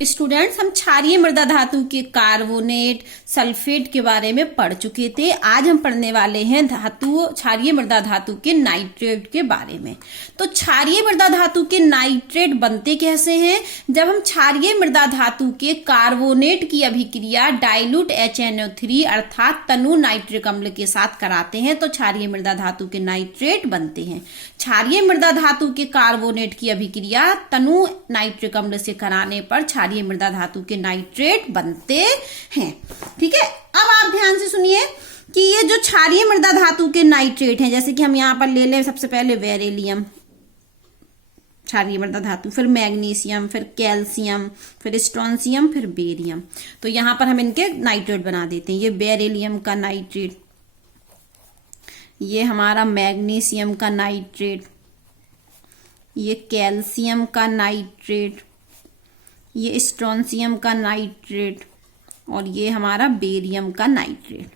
Students, हम क्षारीय मृदा धातु के कार्बोनेट, सल्फेट के बारे में पढ़ चुके थे। आज हम पढ़ने वाले हैं क्षारीय मृदा धातु के नाइट्रेट के बारे में। तो क्षारीय मृदा धातु के नाइट्रेट बनते कैसे हैं? जब हम क्षारीय मृदा धातु के कार्बोनेट की अभिक्रिया डाइल्यूट HNO3 अर्थात तनु नाइट्रिक अम्ल के साथ कराते हैं तो क्षारीय मृदा धातु के नाइट्रेट बनते हैं। क्षारीय मृदा धातु के कार्बोनेट की अभिक्रिया तनु नाइट्रिक अम्ल से कराने पर क्षारीय मृदा धातु के नाइट्रेट बनते हैं। ठीक है, अब आप ध्यान से सुनिए कि ये जो क्षारीय मृदा धातु के नाइट्रेट हैं, जैसे कि हम यहां पर ले लें सबसे पहले बेरिलियम क्षारीय मृदा धातु, फिर मैग्नीशियम, फिर कैल्शियम, फिर स्ट्रोंशियम, फिर बेरियम। तो यहां पर हम इनके नाइट्रेट बना देते हैं। ये बेरिलियम का नाइट्रेट, ये हमारा मैग्नीशियम का नाइट्रेट, ये कैल्शियम का नाइट्रेट, ये स्ट्रोंशियम का नाइट्रेट और ये हमारा बेरियम का नाइट्रेट।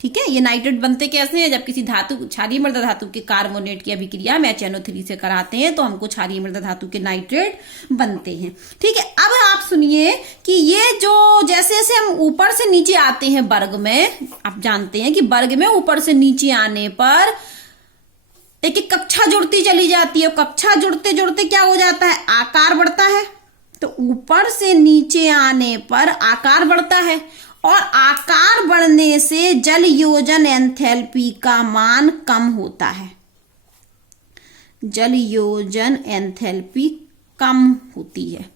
ठीक है, ये नाइट्रेट बनते कैसे हैं? जब किसी धातु क्षारीय मृदा धातु के कार्बोनेट की अभिक्रिया हम HNO3 से कराते हैं तो हमको क्षारीय मृदा धातु के नाइट्रेट बनते हैं। ठीक है, अब आप सुनिए कि ये जो जैसे जैसे हम ऊपर से नीचे आते हैं वर्ग में, आप जानते हैं कि वर्ग में ऊपर से नीचे आने पर एक एक कक्षा जुड़ती चली जाती है। कक्षा जुड़ते जुड़ते क्या हो जाता है? आकार बढ़ता है। तो ऊपर से नीचे आने पर आकार बढ़ता है और आकार बढ़ने से जल योजन एंथैल्पी का मान कम होता है। जल योजन एंथैल्पी कम होती है।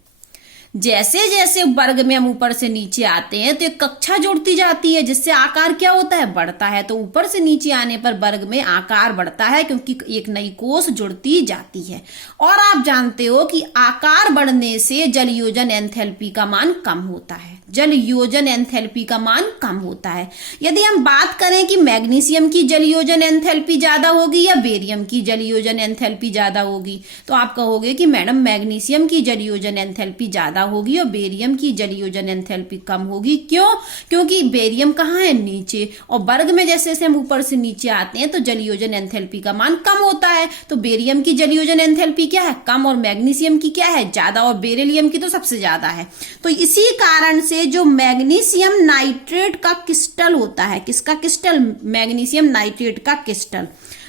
जैसे जैसे वर्ग में हम ऊपर से नीचे आते हैं तो एक कक्षा जुड़ती जाती है जिससे आकार क्या होता है? बढ़ता है। तो ऊपर से नीचे आने पर वर्ग में आकार बढ़ता है क्योंकि एक नई कोष जुड़ती जाती है। और आप जानते हो कि आकार बढ़ने से जल योजन एंथैल्पी का मान कम होता है। जल योजन एंथैल्पी का मान कम होता है। यदि हम बात करें कि मैग्नीशियम की जल योजन एंथैल्पी ज्यादा होगी या बेरियम की जल योजन एंथैल्पी ज्यादा होगी, तो आप कहोगे कि मैडम मैग्नीशियम की जल योजन एंथैल्पी ज्यादा होगी और बेरियम की जल योजन एंथैल्पी कम होगी। क्यों? क्योंकि बेरियम कहाँ है? नीचे। और वर्ग में जैसे जैसे हम ऊपर से नीचे आते हैं तो जल योजन एंथैल्पी का मान कम होता है। तो बेरियम की जल योजन एंथैल्पी क्या है? कम। और मैग्नीशियम की क्या है? ज्यादा। और बेरिलियम की तो सबसे ज्यादा है। तो इसी कारण से जो मैग्नीशियम नाइट्रेट का क्रिस्टल होता है, किसका क्रिस्टल? मैग्नीशियम नाइट्रेट का क्रिस्टल,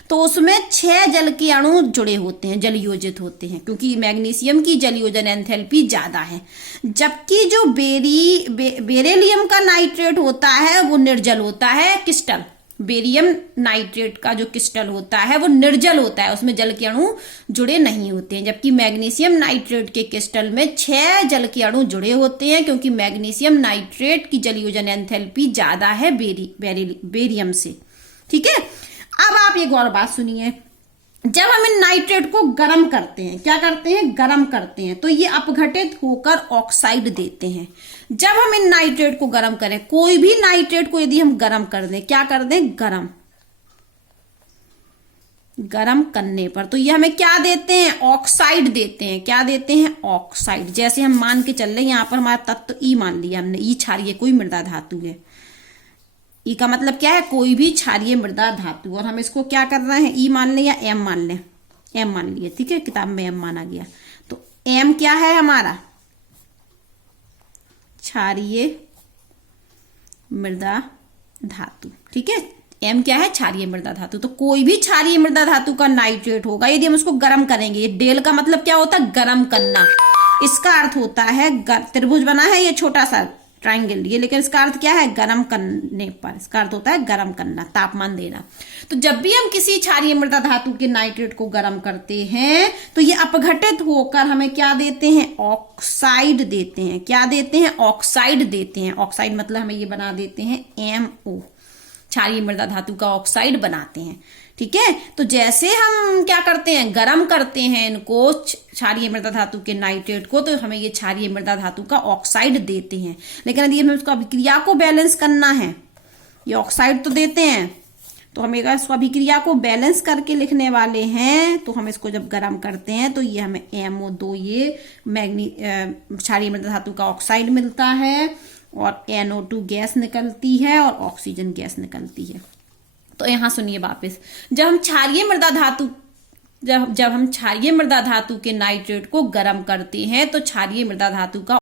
तो उसमें 6 जल के अणु जुड़े होते हैं, जल योजित होते हैं, क्योंकि मैग्नीशियम की जल योजन एंथैल्पी ज्यादा है। जबकि जो बेरिलियम का नाइट्रेट होता है वो निर्जल होता है क्रिस्टल। बेरियम नाइट्रेट का जो क्रिस्टल होता है वो निर्जल होता है, उसमें जल के अणु जुड़े नहीं होते हैं। जबकि मैग्नीशियम नाइट्रेट के क्रिस्टल में 6 जल के अणु जुड़े होते हैं क्योंकि मैग्नीशियम नाइट्रेट की जल योजन एंथैल्पी ज्यादा है बेरियम से। ठीक है, अब आप एक और बात सुनिए। जब हम इन नाइट्रेट को गर्म करते हैं, क्या करते हैं? गर्म करते हैं, तो ये अपघटित होकर ऑक्साइड देते हैं। जब हम इन नाइट्रेट को गर्म करें, कोई भी नाइट्रेट को यदि हम गर्म कर दें, क्या कर दें? गर्म करने पर तो ये हमें क्या देते हैं? ऑक्साइड देते हैं। क्या देते हैं? ऑक्साइड। जैसे हम मान के चल रहे हैं, यहां पर हमारा तत्व ई मान लिया हमने, ई क्षारीय कोई मृदा धातु है। ई का मतलब क्या है? कोई भी क्षारीय मृदा धातु। और हम इसको क्या कर रहे हैं? ई मान लें या एम मान लें? एम मान लिए। ठीक है, किताब में एम माना गया। तो एम क्या है हमारा? क्षारीय मृदा धातु। ठीक है, एम क्या है? क्षारीय मृदा धातु। तो कोई भी क्षारीय मृदा धातु का नाइट्रेट होगा यदि हम उसको गर्म करेंगे। ये डेल का मतलब क्या होता है? गर्म करना। इसका अर्थ होता है, त्रिभुज बना है ये छोटा सा ट्राइंगल ये, लेकिन इसका अर्थ क्या है? गर्म करने पर। इसका अर्थ होता है गर्म करना, तापमान देना। तो जब भी हम किसी क्षारीय मृदा धातु के नाइट्रेट को गर्म करते हैं तो ये अपघटित होकर हमें क्या देते हैं? ऑक्साइड देते हैं। क्या देते हैं? ऑक्साइड देते हैं। ऑक्साइड मतलब हमें ये बना देते हैं MO, क्षारीय मृदा धातु का ऑक्साइड बनाते हैं। ठीक है, तो जैसे हम क्या करते हैं? गर्म करते हैं इनको, क्षारीय मृदा धातु के नाइट्रेट को, तो हमें ये क्षारीय मृदा धातु का ऑक्साइड देते हैं। लेकिन यदि हमें उसको अभिक्रिया को बैलेंस करना है, ये ऑक्साइड तो देते हैं, तो हम एक इसको अभिक्रिया को बैलेंस करके लिखने वाले हैं, तो हम इसको जब गर्म करते हैं तो ये हमें MO2 ये क्षारीय मृदा धातु का ऑक्साइड मिलता है और NO2 गैस निकलती है और ऑक्सीजन गैस निकलती है। तो यहां सुनिए वापस, जब हम क्षारीय मृदा धातु के नाइट्रेट को गर्म करते हैं तो क्षारीय मृदा धातु का